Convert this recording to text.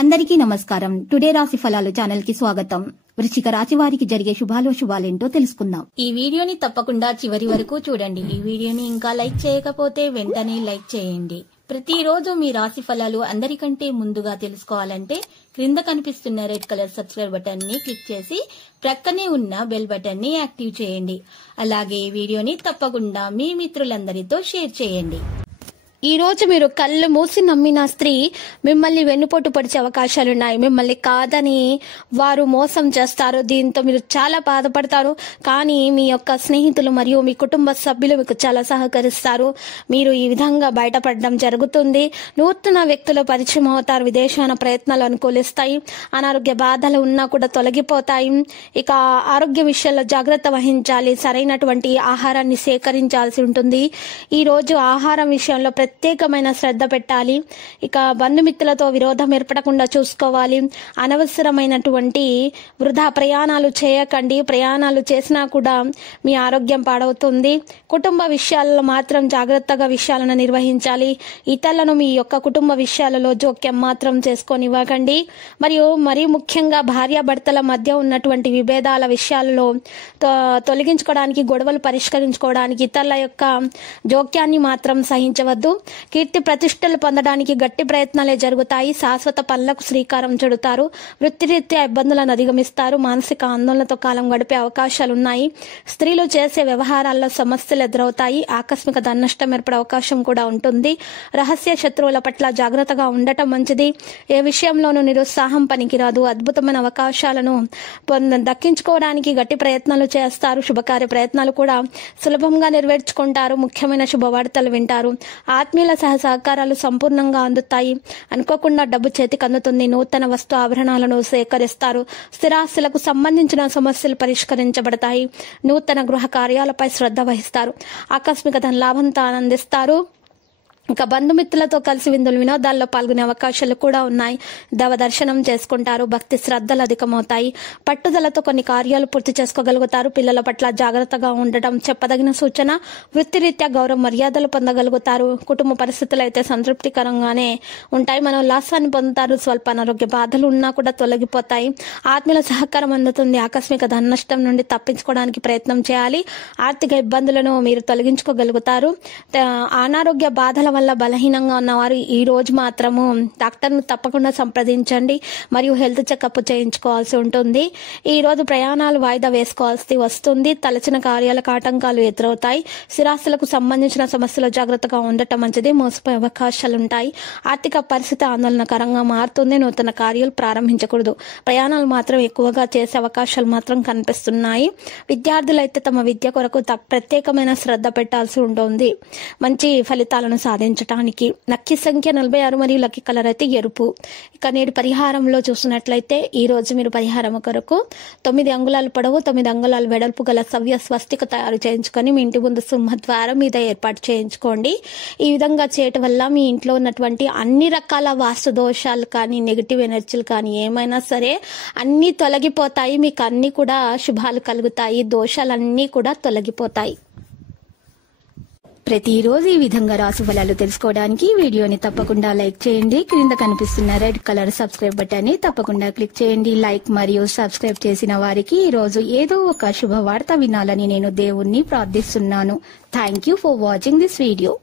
అందరికీ నమస్కారం. టుడే రాశి ఫలాలు ఛానల్ కి స్వాగతం. వృశ్చిక రాశి వారికి జరిగే శుభాలేంటో తెలుసుకుందాం. ఈ వీడియోని తప్పకుండా చివరి వరకు చూడండి. ఈ వీడియోని ఇంకా లైక్ చేయకపోతే వెంటనే లైక్ చేయండి. ప్రతిరోజు మీ రాశి ఫలాలు అందరికంటే ముందుగా తెలుసుకోవాలంటే క్రింద కనిపిస్తున్న రెడ్ కలర్ సబ్స్క్రైబ్ బటన్ ని క్లిక్ చేసి ప్రక్కనే ఉన్న బెల్ బటన్ ని యాక్టివ్ చేయండి. అలాగే ఈ వీడియోని తప్పకుండా మీ మిత్రులందరితో షేర్ చేయండి. ఈ రోజు మీరు కళ్ళు మూసి నమ్మిన స్త్రీ మిమ్మల్ని వెన్నుపోటు పొడిచే అవకాశాలున్నాయి. మిమ్మల్ని కాదని వారు మోసం చేస్తారు. దీంతో మీరు చాలా బాధపడతారు. కానీ మీ యొక్క స్నేహితులు మరియు మీ కుటుంబ సభ్యులు మీకు చాలా సహకరిస్తారు. మీరు ఈ విధంగా బయటపడడం జరుగుతుంది. నూతన వ్యక్తులు పరిచయం అవుతారు. విదేశాన ప్రయత్నాలు అనుకూలిస్తాయి. అనారోగ్య బాధలు ఉన్నా కూడా తొలగిపోతాయి. ఇక ఆరోగ్య విషయాల్లో జాగ్రత్త వహించాలి. సరైనటువంటి ఆహారాన్ని సేకరించాల్సి ఉంటుంది. ఈ రోజు ఆహారం విషయంలో ప్రత్యేకమైన శ్రద్ధ పెట్టాలి. ఇక బంధుమిత్రులతో విరోధం ఏర్పడకుండా చూసుకోవాలి. అనవసరమైనటువంటి వృధా ప్రయాణాలు చేయకండి. ప్రయాణాలు చేసినా కూడా మీ ఆరోగ్యం పాడవుతుంది. కుటుంబ విషయాలలో మాత్రం జాగ్రత్తగా విషయాలను నిర్వహించాలి. ఇతరులను మీ యొక్క కుటుంబ విషయాలలో జోక్యం మాత్రం చేసుకొనివ్వకండి. మరియు మరీ ముఖ్యంగా భార్యాభర్తల మధ్య ఉన్నటువంటి విభేదాల విషయాలలో తొలగించుకోవడానికి, గొడవలు పరిష్కరించుకోవడానికి ఇతరుల యొక్క జోక్యాన్ని మాత్రం సహించవద్దు. కీర్తి ప్రతిష్టలు పొందడానికి గట్టి ప్రయత్నాలే జరుగుతాయి. శాశ్వత పనులకు శ్రీకారం చుడతారు. వృత్తిరీత్యా ఇబ్బందులను అధిగమిస్తారు. మానసిక ఆందోళనతో కాలం గడిపే అవకాశాలున్నాయి. స్త్రీలు చేసే వ్యవహారాల్లో సమస్యలు ఎదురవుతాయి. ఆకస్మిక ధననష్టం ఏర్పడే అవకాశం కూడా ఉంటుంది. రహస్య శత్రువుల పట్ల జాగ్రత్తగా ఉండటం మంచిది. ఏ విషయంలోనూ నిరుత్సాహం పనికిరాదు. అద్భుతమైన అవకాశాలను దక్కించుకోవడానికి గట్టి ప్రయత్నాలు చేస్తారు. శుభకార్య ప్రయత్నాలు కూడా సులభంగా నెరవేర్చుకుంటారు. ముఖ్యమైన శుభవార్తలు వింటారు. ఆత్మీయుల సహకారాలు సంపూర్ణంగా అందుతాయి. అనుకోకుండా డబ్బు చేతికి అందుతుంది. నూతన వస్తు ఆభరణాలను సేకరిస్తారు. స్థిరాస్తులకు సంబంధించిన సమస్యలు పరిష్కరించబడతాయి. నూతన గృహ కార్యాలపై శ్రద్ధ వహిస్తారు. ఆకస్మిక ధన లాభంతో ఆనందిస్తారు. ఇంకా బంధుమిత్రులతో కలిసి విందులు వినోదాల్లో పాల్గొనే అవకాశాలు కూడా ఉన్నాయి. దైవ దర్శనం చేసుకుంటారు. భక్తి శ్రద్ధలు అధికమవుతాయి. పట్టుదలతో కొన్ని కార్యాలు పూర్తి చేసుకోగలుగుతారు. పిల్లల పట్ల జాగ్రత్తగా ఉండటం చెప్పదగిన సూచన. వృత్తిరీత్యా గౌరవ మర్యాదలు పొందగలుగుతారు. కుటుంబ పరిస్థితులు అయితే సంతృప్తికరంగానే ఉంటాయి. మనం ఉల్లాసాన్ని పొందుతారు. స్వల్ప అనారోగ్య బాధలు ఉన్నా కూడా తొలగిపోతాయి. ఆత్మీయుల సహకారం అందుతుంది. ఆకస్మిక ధన నష్టం నుండి తప్పించుకోవడానికి ప్రయత్నం చేయాలి. ఆర్థిక ఇబ్బందులను మీరు తొలగించుకోగలుగుతారు. అనారోగ్య బాధల వల్ల బలహీనంగా ఉన్నవారు ఈ రోజు మాత్రము డాక్టర్ను తప్పకుండా సంప్రదించండి. మరియు హెల్త్ చెకప్ చేయించుకోవాల్సి ఉంటుంది. ఈ రోజు ప్రయాణాలు వాయిదా వేసుకోవాల్సి వస్తుంది. తలచిన కార్యాలకు ఆటంకాలు ఎదురవుతాయి. స్థిరాస్తులకు సంబంధించిన సమస్యలు జాగ్రత్తగా ఉండటం మంచిది. మోసపోయే అవకాశాలుంటాయి. ఆర్థిక పరిస్థితి ఆందోళనకరంగా మారుతుంది. నూతన కార్యాలు ప్రారంభించకూడదు. ప్రయాణాలు మాత్రం ఎక్కువగా చేసే అవకాశాలు మాత్రం కనిపిస్తున్నాయి. విద్యార్థులైతే తమ విద్య కొరకు ప్రత్యేకమైన శ్రద్ధ పెట్టాల్సి ఉంటుంది. మంచి ఫలితాలను సాధించడానికి లక్కీ సంఖ్య 46 మరియు లక్కీ కలర్ అయితే ఎరుపు. ఇక నేటి పరిహారంలో చూసినట్లయితే ఈ రోజు మీరు పరిహారం కొరకు 9 అంగుళాల పొడవు 9 అంగుళాల వెడల్పు గల సవ్య స్వస్తిక తయారు చేయించుకొని మీ ఇంటి ముందు సింహద్వారం మీద ఏర్పాటు చేయించుకోండి. ఈ విధంగా చేయటం వల్ల మీ ఇంట్లో ఉన్నటువంటి అన్ని రకాల వాస్తు దోషాలు కానీ, నెగిటివ్ ఎనర్జీలు కానీ ఏమైనా సరే అన్ని తొలగిపోతాయి. మీకు అన్ని కూడా శుభాలు కలుగుతాయి. దోషాలన్నీ కూడా తొలగిపోతాయి. ప్రతిరోజు ఈ విధంగా రాశి ఫలాలు తెలుసుకోవడానికి వీడియోని తప్పకుండా లైక్ చేయండి. క్రింద కనిపిస్తున్న రెడ్ కలర్ సబ్స్క్రైబ్ బటన్ ని తప్పకుండా క్లిక్ చేయండి. లైక్ మరియు సబ్స్క్రైబ్ చేసిన వారికి ఈ రోజు ఏదో ఒక శుభవార్త వినాలని నేను దేవుణ్ణి ప్రార్థిస్తున్నాను. Thank you for watching this video.